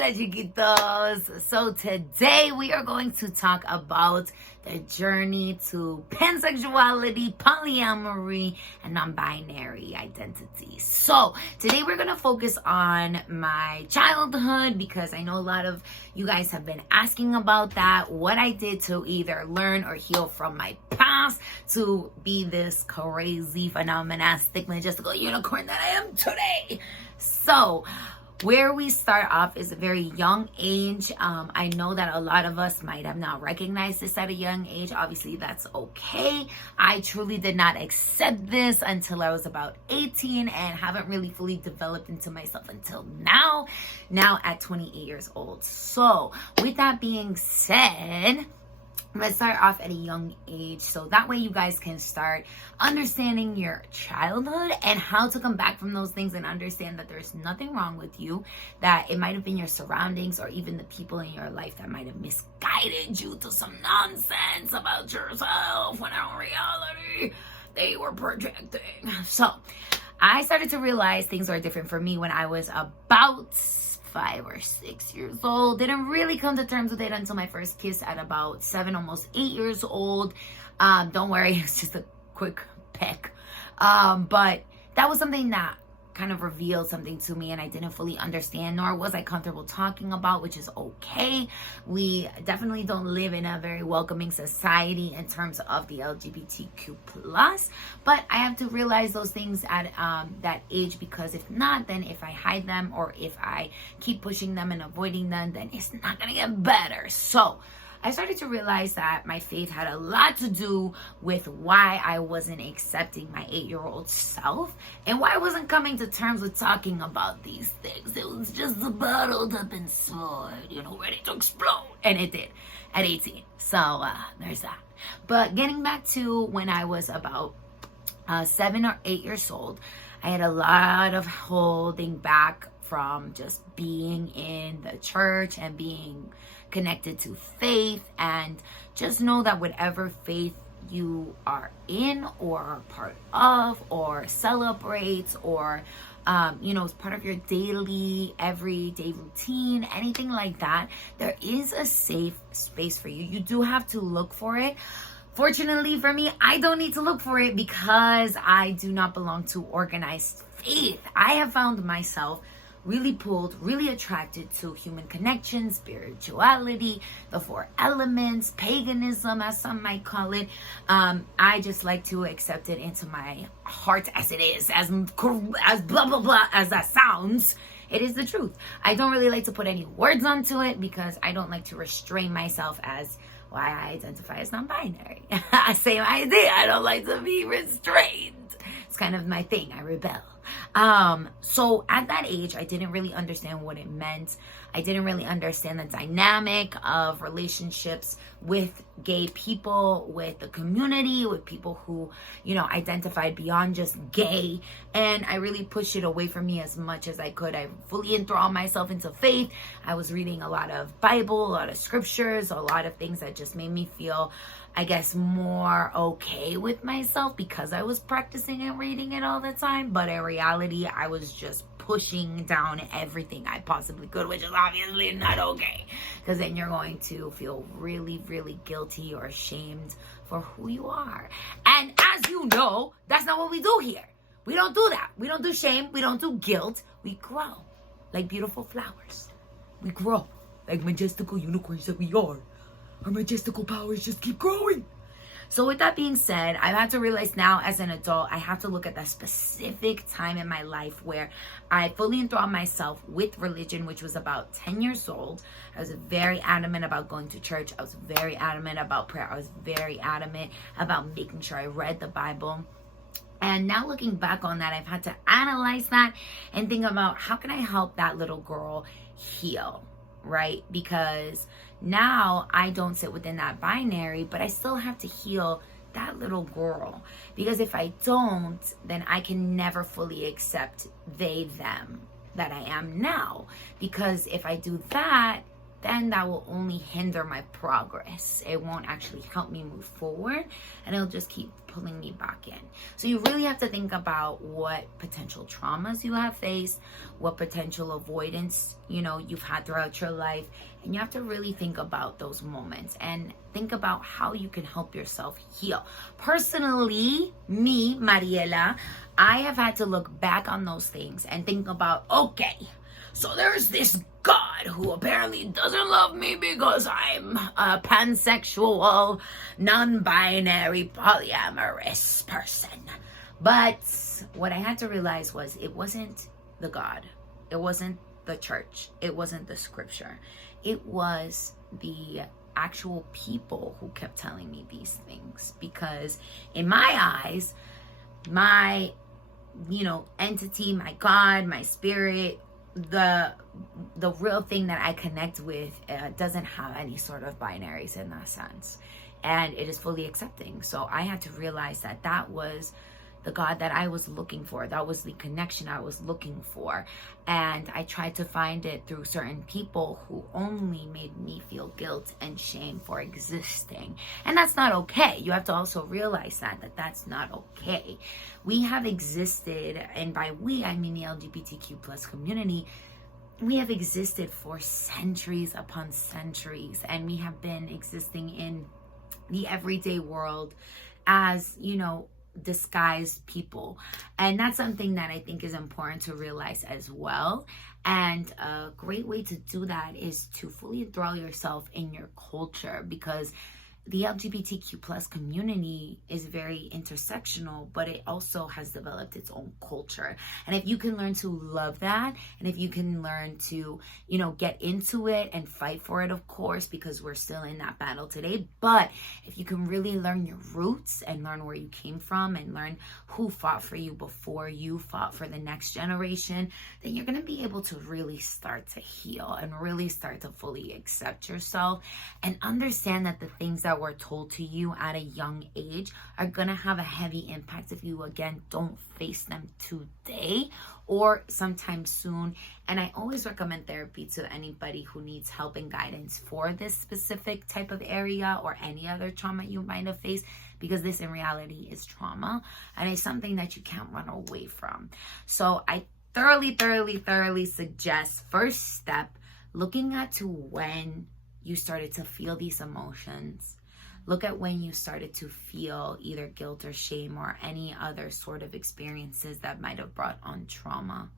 Hola, chiquitos. So today we are going to talk about the journey to pansexuality, polyamory, and non-binary identity. So today we're going to focus on my childhood because I know a lot of you guys have been asking about that, what I did to either learn or heal from my past to be this crazy, phenomenastic, majestical unicorn that I am today. So where we start off is a very young age. I know that a lot of us might have not recognized this at a young age. Obviously, that's okay. I truly did not accept this until I was about 18 and haven't really fully developed into myself until now at 28 years old. So with that being said, let's start off at a young age so that way you guys can start understanding your childhood and how to come back from those things and understand that there's nothing wrong with you, that it might have been your surroundings or even the people in your life that might have misguided you to some nonsense about yourself when in reality they were projecting. So I started to realize things were different for me when I was about 5 or 6 years old. Didn't really come to terms with it until my first kiss at about 7, almost 8 years old. Don't worry, it's just a quick peck. But that was something that kind of revealed something to me and I didn't fully understand, nor was I comfortable talking about, which is okay. We definitely don't live in a very welcoming society in terms of the LGBTQ plus, but I have to realize those things at that age, because if not, then if I hide them or if I keep pushing them and avoiding them, then it's not gonna get better. So I started to realize that my faith had a lot to do with why I wasn't accepting my 8-year-old self and why I wasn't coming to terms with talking about these things. It was just a bottled up inside, ready to explode. And it did at 18. So there's that. But getting back to when I was about 7 or 8 years old, I had a lot of holding back from just being in the church and being connected to faith. And just know that whatever faith you are in or are part of or celebrates or is part of your daily everyday routine, anything like that, there is a safe space for you. You do have to look for it. Fortunately for me, I don't need to look for it because I do not belong to organized faith. I have found myself really pulled, really attracted to human connection, spirituality, the 4 elements, paganism, as some might call it. I just like to accept it into my heart as it is, as blah, blah, blah, as that sounds. It is the truth. I don't really like to put any words onto it because I don't like to restrain myself as why I identify as non-binary. Same idea. I don't like to be restrained. It's kind of my thing. I rebel. So at that age, I didn't really understand what it meant. I didn't really understand the dynamic of relationships with gay people, with the community, with people who, identified beyond just gay. And I really pushed it away from me as much as I could. I fully enthralled myself into faith. I was reading a lot of Bible, a lot of scriptures, a lot of things that just made me feel, I guess, more okay with myself because I was practicing and reading it all the time. But in reality, I was just pushing down everything I possibly could, which is obviously not okay, because then you're going to feel really, really guilty or ashamed for who you are. And as you know, that's not what we do here. We don't do that. We don't do shame. We don't do guilt. We grow like beautiful flowers. We grow like majestical unicorns that we are. Our majestical powers just keep growing. So with that being said, I've had to realize now as an adult, I have to look at that specific time in my life where I fully enthralled myself with religion, which was about 10 years old. I was very adamant about going to church. I was very adamant about prayer. I was very adamant about making sure I read the Bible. And now looking back on that, I've had to analyze that and think about how can I help that little girl heal, right? Because now I don't sit within that binary, but I still have to heal that little girl. Because if I don't, then I can never fully accept they, them that I am now. Because if I do that, then that will only hinder my progress. It won't actually help me move forward, and it'll just keep pulling me back in. So you really have to think about what potential traumas you have faced, what potential avoidance, you've had throughout your life. And you have to really think about those moments and think about how you can help yourself heal. Personally, me, Mariela, I have had to look back on those things and think about, okay, so there's this God who apparently doesn't love me because I'm a pansexual, non-binary, polyamorous person. But what I had to realize was it wasn't the God. It wasn't the church. It wasn't the scripture. It was the actual people who kept telling me these things. Because in my eyes, my, entity, my God, my spirit, the real thing that I connect with doesn't have any sort of binaries in that sense, and it is fully accepting. So I had to realize that that was the God that I was looking for. That was the connection I was looking for. And I tried to find it through certain people who only made me feel guilt and shame for existing. And that's not okay. You have to also realize that that's not okay. We have existed, and by we, I mean the LGBTQ plus community, we have existed for centuries upon centuries, and we have been existing in the everyday world as, disguised people. And that's something that I think is important to realize as well. And a great way to do that is to fully enthrall yourself in your culture, because the LGBTQ plus community is very intersectional, but it also has developed its own culture. And if you can learn to love that, and if you can learn to, get into it and fight for it, of course, because we're still in that battle today. But if you can really learn your roots and learn where you came from and learn who fought for you before you fought for the next generation, then you're going to be able to really start to heal and really start to fully accept yourself and understand that the things that were told to you at a young age are gonna have a heavy impact if you again don't face them today or sometime soon. And I always recommend therapy to anybody who needs help and guidance for this specific type of area or any other trauma you might have faced, because this in reality is trauma and it's something that you can't run away from. So I thoroughly suggest, first step, looking at to when you started to feel these emotions. Look at when you started to feel either guilt or shame or any other sort of experiences that might have brought on trauma.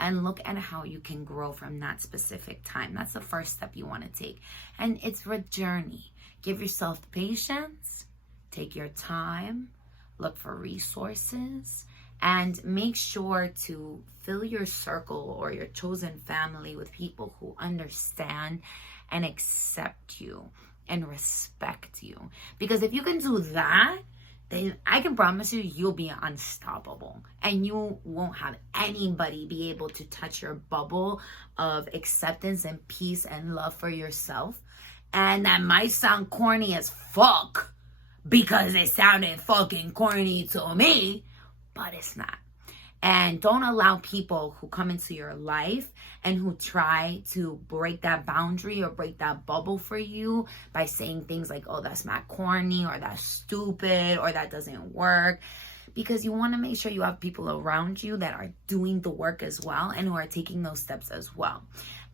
And look at how you can grow from that specific time. That's the first step you want to take. And it's a journey. Give yourself patience. Take your time. Look for resources. And make sure to fill your circle or your chosen family with people who understand and accept you and respect you. Because if you can do that, then I can promise you, you'll be unstoppable. And you won't have anybody be able to touch your bubble of acceptance and peace and love for yourself. And that might sound corny as fuck, because it sounded fucking corny to me, but it's not. And don't allow people who come into your life and who try to break that boundary or break that bubble for you by saying things like, oh, that's not corny, or that's stupid, or that doesn't work. Because you want to make sure you have people around you that are doing the work as well and who are taking those steps as well.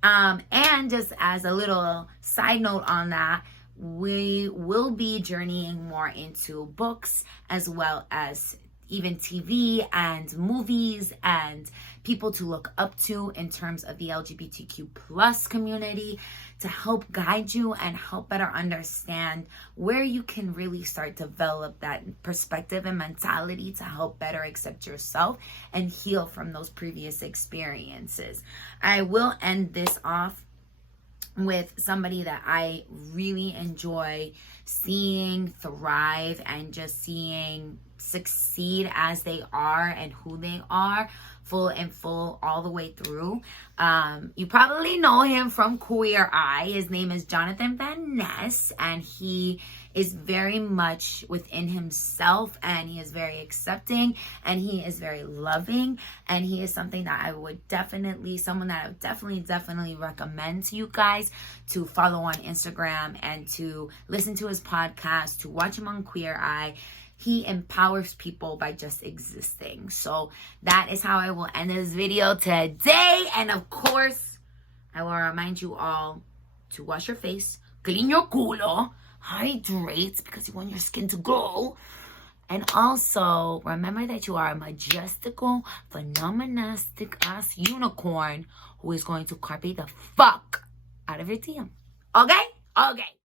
And just as a little side note on that, we will be journeying more into books as well as even TV and movies and people to look up to in terms of the LGBTQ plus community, to help guide you and help better understand where you can really start to develop that perspective and mentality to help better accept yourself and heal from those previous experiences. I will end this off with somebody that I really enjoy seeing thrive and just seeing succeed as they are and who they are, full all the way through. You probably know him from Queer Eye. His name is Jonathan Van Ness, and he is very much within himself, and he is very accepting, and he is very loving, and he is someone that I would definitely recommend to you guys to follow on Instagram and to listen to his podcast, to watch him on Queer Eye. He empowers people by just existing. So that is how I will end this video today. And of course, I will remind you all to wash your face, clean your culo, hydrate because you want your skin to glow. And also, remember that you are a majestical, phenomenastic ass unicorn who is going to carpe the fuck out of your DM. Okay? Okay.